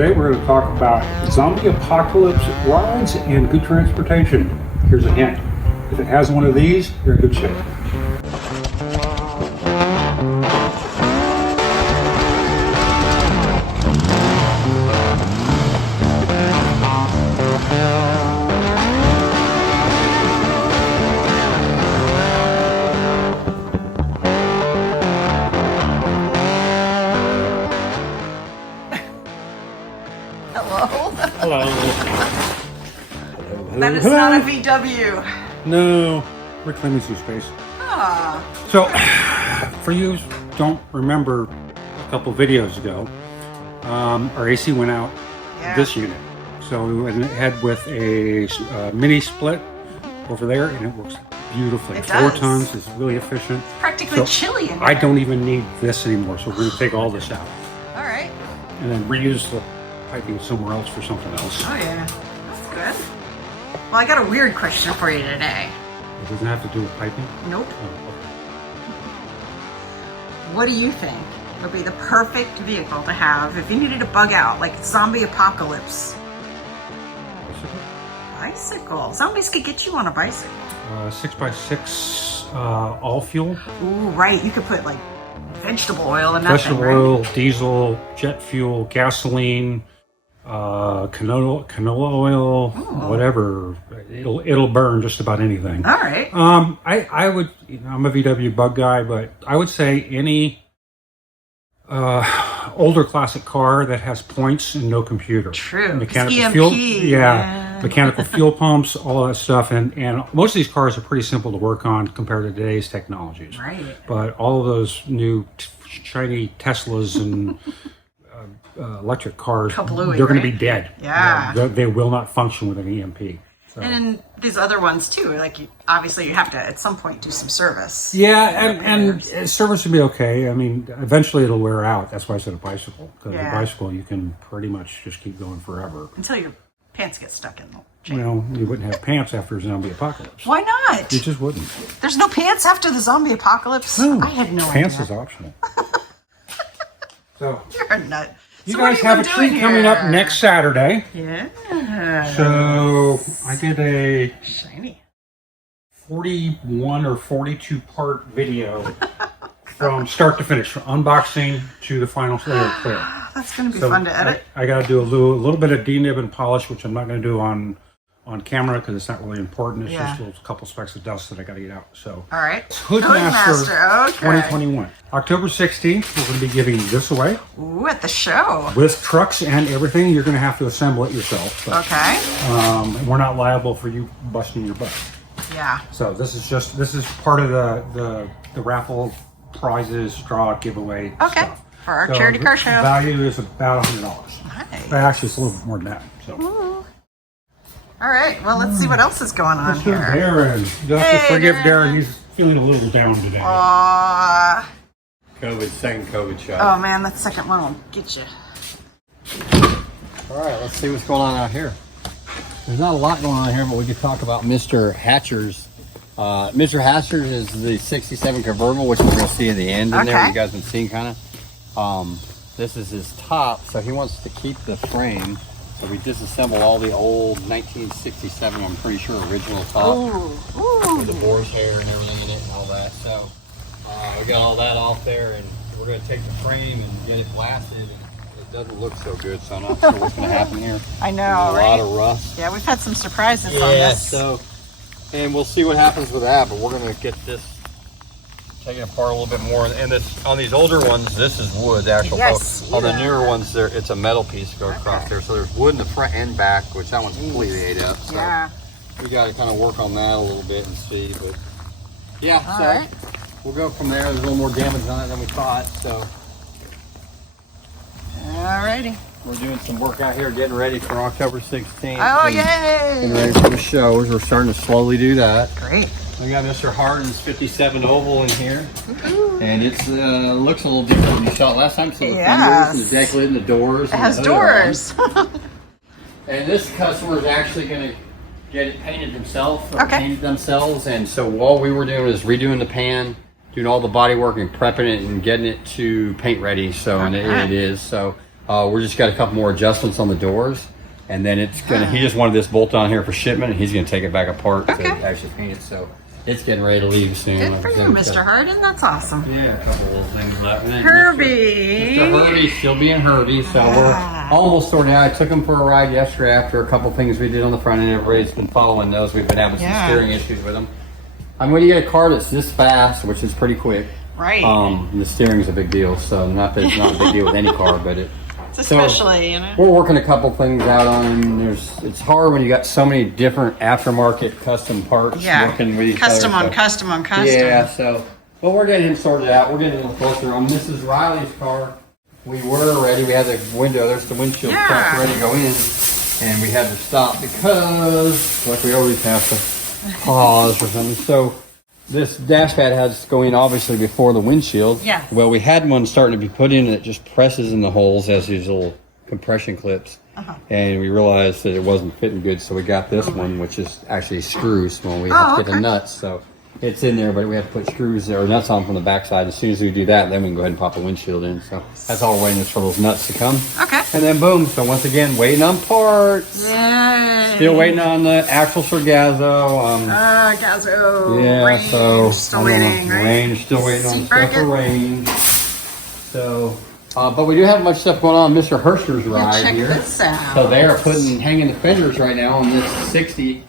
Today we're going to talk about zombie apocalypse rides and good transportation. Here's a hint. If it has one of these, you're in good shape. Hello. That is not a VW. No, reclaiming some space. Ah. So, for you who don't remember a couple videos ago, our AC went out this unit. So we went ahead with a mini split over there, and it works beautifully. It 4 does. tons is really efficient. It's practically chilly in here. I don't even need this anymore, so we're going to take all this out. All right. And then reuse the piping somewhere else for something else. Oh yeah, that's good. Well, I got a weird question for you today. It doesn't have to do with piping? Nope. Oh, okay. What do you think would be the perfect vehicle to have if you needed to bug out, like zombie apocalypse? Bicycle. Zombies could get you on a bicycle. 6x6 all fuel. Ooh, right. You could put like vegetable oil in that Vegetable thing, right? oil, diesel, jet fuel, gasoline, canola oil, whatever. It'll burn just about anything. All right. I would. I'm a VW bug guy, but I would say any older classic car that has points and no computer. True. Mechanical EMP, fuel. yeah. Mechanical fuel pumps, all that stuff, and most of these cars are pretty simple to work on compared to today's technologies. Right. But all of those new shiny Teslas and electric cars, Kablooey, they're going to right? be dead. Yeah. They will not function with an EMP. So. And these other ones too, like obviously you have to at some point do some service. Yeah, and service would be okay. I mean, eventually it'll wear out. That's why I said a bicycle. Because a bicycle, you can pretty much just keep going forever. Until your pants get stuck in the chain. Well, you wouldn't have pants after a zombie apocalypse. Why not? You just wouldn't. There's no pants after the zombie apocalypse? No, I had no pants idea. is optional. So, You're a nut. you So what guys have a been treat doing coming up here? next Saturday. Yeah. So, I did a Shiny. 41 or 42 part video from start to finish, from unboxing to the final clear. That's going to be fun to edit. I got to do a little bit of denib and polish, which I'm not going to do on camera because it's not really important. It's just a couple specks of dust that I got to get out. So, All right. FinishMaster Okay. 2021. October 16th, we're going to be giving this away. Ooh, at the show. With trucks and everything. You're going to have to assemble it yourself. But, Okay. we're not liable for you busting your butt. Yeah. So this is part of the raffle prizes, draw, giveaway stuff. For our So charity car the show. value is about $100. Nice. But actually, it's a little bit more than that. So. Ooh. All right. Well, let's see what else is going on Mr. here. Darren. You have to Hey, forgive Darren. Darren. He's feeling a little down today. Second COVID shot. Oh man, that second one will get you. All right, let's see what's going on out here. There's not a lot going on here, but we could talk about Mr. Hatcher's. Mr. Hatcher's is the 67 convertible, which we're going to see in the end in there. Okay. You guys have been seeing kind of. This is his top, so he wants to keep the frame. So we disassemble all the old 1967, I'm pretty sure, original top. Ooh. With the boar's hair and everything in it and all that. So we got all that off there, and we're going to take the frame and get it blasted. And it doesn't look so good, so I'm not sure what's going to happen here. I know, There's a right? lot of rust. Yeah, we've had some surprises on this. So, and we'll see what happens with that, but we're going to get this taken apart a little bit more. And this, on these older ones, this is wood, the actual Yes, boat. On the yeah. newer ones, it's a metal piece go across there. So there's wood in the front and back, which that one's completely ate up. So Yeah. we got to kind of work on that a little bit and see. But yeah, All so right. we'll go from there. There's a little more damage on it than we thought. So Alrighty. we're doing some work out here, getting ready for October 16th. Oh, and getting yay! ready for the shows. We're starting to slowly do that. Great. We got Mr. Hardin's 57 oval in here, and it's looks a little different than you saw it last time. So the fenders and the deck lid and the doors. It has doors. And this customer is actually going to get it painted themselves, or Okay. painted themselves. And so all we were doing is redoing the pan, doing all the body work and prepping it and getting it to paint ready. So and it is so. We're just got a couple more adjustments on the doors, and then it's gonna. He just wanted this bolt on here for shipment, and he's gonna take it back apart to actually paint it. So it's getting ready to leave soon. Good for you, Mr. Hardin. That's awesome. Yeah, a couple little things left. Herbie. Mr. Herbie still being Herbie, so we're almost sorted out. I took him for a ride yesterday after a couple things we did on the front end. Everybody's been following those. We've been having some steering issues with them. I mean, when you get a car that's this fast, which is pretty quick, right? The steering is a big deal. So not that it's not a big deal with any car, but especially, you know. We're working a couple things out on. It's hard when you got so many different aftermarket custom parts working with each custom other. On custom on custom. Yeah, so but we're getting him sorted out. We're getting a little closer on Mrs. Riley's car. We were ready. We had the window. There's the windshield stuff ready to go in, and we had to stop because, like, we always have to pause or something. So this dash pad has to go in obviously before the windshield. Yeah. Well, we had one starting to be put in, and it just presses in the holes as these little compression clips. And we realized that it wasn't fitting good, so we got this one, which is actually screws when we have to get the nuts. So it's in there, but we have to put screws or nuts on from the backside. As soon as we do that, then we can go ahead and pop the windshield in. So that's all we're waiting is for those nuts to come. Okay. And then boom. So once again, waiting on parts. Yay. Still waiting on the axles for Gazzo. Gazzo. Yeah, Range, so still waiting, right? Range, still waiting on Seat stuff bracket. for Range. So, but we do have much stuff going on. Mr. Hersker's ride check here. this out. So they are hanging the fenders right now on this 60,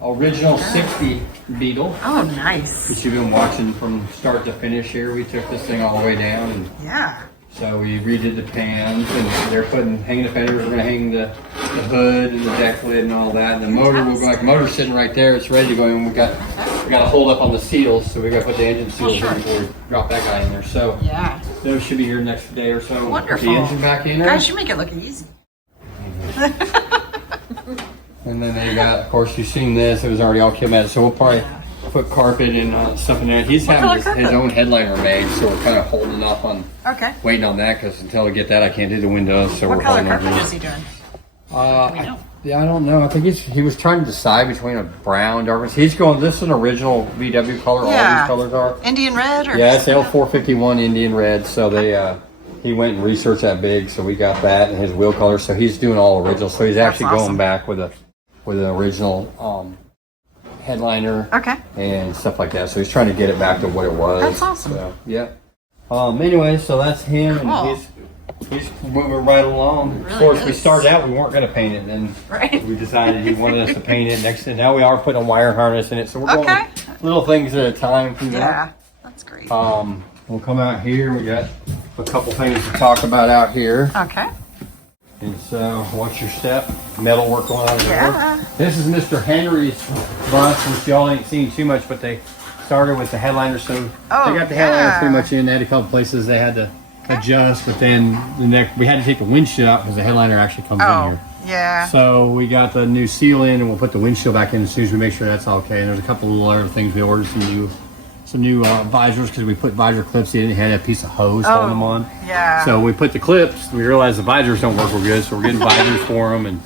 original 60 Beetle. Oh, nice. Which you've been watching from start to finish here. We took this thing all the way down, and so we redid the pans, and they're hanging the fenders. We're gonna hang the hood and the deck lid and all that. And the motor, the motor's sitting right there. It's ready to go in. We got to hold up on the seals, so we got to put the engine seals in before we drop that guy in there. So those should be here next day or so. Wonderful. Put the engine back in there. Guys, you make it look easy. And then they got, of course, you've seen this. It was already all kinetic, so we'll probably put carpet and stuff in there. He's having his own headliner made, so we're kind of holding off on waiting on that, because until we get that, I can't do the windows. So what we're color holding carpet on is he doing? Yeah, I don't know. I think he was trying to decide between a brown, dark. He's going. This is an original VW color. All these colors are Indian red, or it's L451 Indian red. So they he went and researched that big, so we got that and his wheel color. So he's doing all original. So he's actually going back with an original headliner and stuff like that. So he's trying to get it back to what it was. That's awesome. So, yeah. Anyway, so that's him, and he's moving right along. Of course, we started out, we weren't going to paint it, and then we decided he wanted us to paint it next. And now we are putting a wire harness in it, so we're going little things at a time. That's great. We'll come out here. We got a couple things to talk about out here. Okay. And so, watch your step. Metal work going on there. This is Mr. Henry's bus, which y'all ain't seen too much, but they started with the headliner, so they got the headliner pretty much in. They had a couple places they had to adjust, but then we had to take the windshield out because the headliner actually comes in here. So we got the new seal in, and we'll put the windshield back in as soon as we make sure that's all okay. And there's a couple little other things we ordered, some new visors, because we put visor clips in. It had a piece of hose holding them on. So we put the clips. We realized the visors don't work real good, so we're getting visors for them, and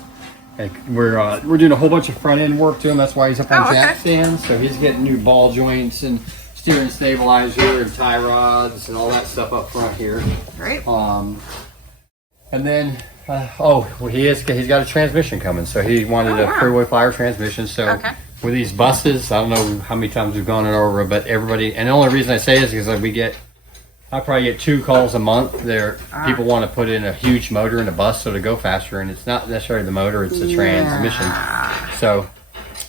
we're doing a whole bunch of front end work to him. That's why he's up on jack stands. So he's getting new ball joints and steering stabilizer and tie rods and all that stuff up front here. Great. And then he's got a transmission coming. So he wanted a freeway flyer transmission. So with these buses, I don't know how many times we've gone it over, but everybody, and the only reason I say this is because I probably get 2 calls a month. People want to put in a huge motor in a bus so to go faster, and it's not necessarily the motor, it's the transmission. So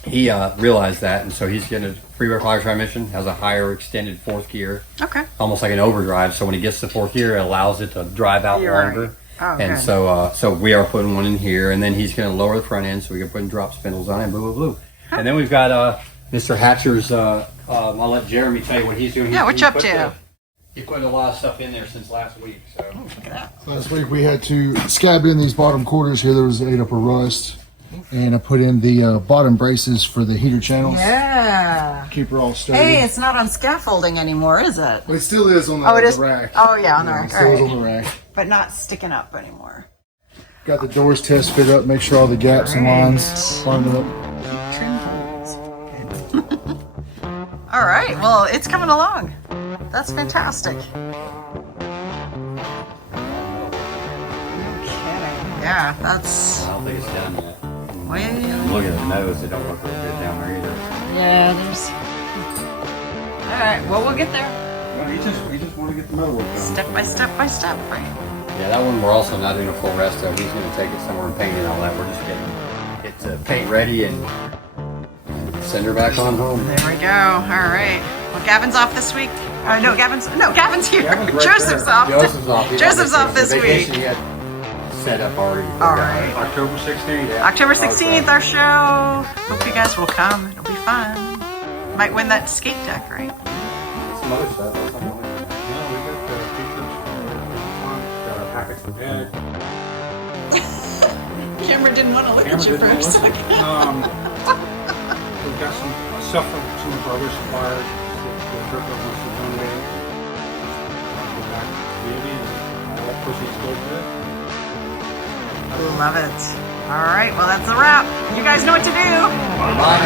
he realized that, and so he's getting a freeway flyer transmission, has a higher extended 4th gear. Almost like an overdrive, so when he gets to 4th gear, it allows it to drive out longer. And so we are putting one in here, and then he's going to lower the front end so we can put drop spindles on it, boo. And then we've got Mr. Hatcher's, I'll let Jeremy tell you what he's doing. What you up to? He put a lot of stuff in there since last week. So look at that. Last week we had to scab in these bottom quarters here. There was ate up a rust. And I put in the bottom braces for the heater channels. Keep her all sturdy. Hey, it's not on scaffolding anymore, is it? But it still is on the, rack. Oh, yeah, on the rack. Still is on the rack. But not sticking up anymore. Got the doors test fit up. Make sure all the gaps and lines line up. All right, well, it's coming along. That's fantastic. Yeah, that's. I don't think it's done yet. Well, Look at the nose, it don't look real good down there either. yeah, there's. All right, well, we'll get there. Well, we just want to get the metal work done. Step by step by step, right? Yeah, that one we're also not doing a full rest of. He's going to take it somewhere and paint it and all that. We're just getting it to paint ready and send her back on home. There we go. All right. Well, Gavin's off this week. No, Gavin's here. Gavin's right Joseph's there. off. Joseph's off. Joseph's off this The vacation week. he had set up already. All right. October 16th. Yeah. October 16th, our show. Hope you guys will come. It'll be fun. Might win that skate deck, right? Some other stuff. Or something like that. Yeah, we got pizzas for packets of egg. Cameron didn't want to look Cameron at you didn't first. listen. We've got some stuff from some of our other suppliers that Hersker wants to donate. Go back to the community and all proceeds go good. Love it. All right, well, that's a wrap. You guys know what to do. Bye.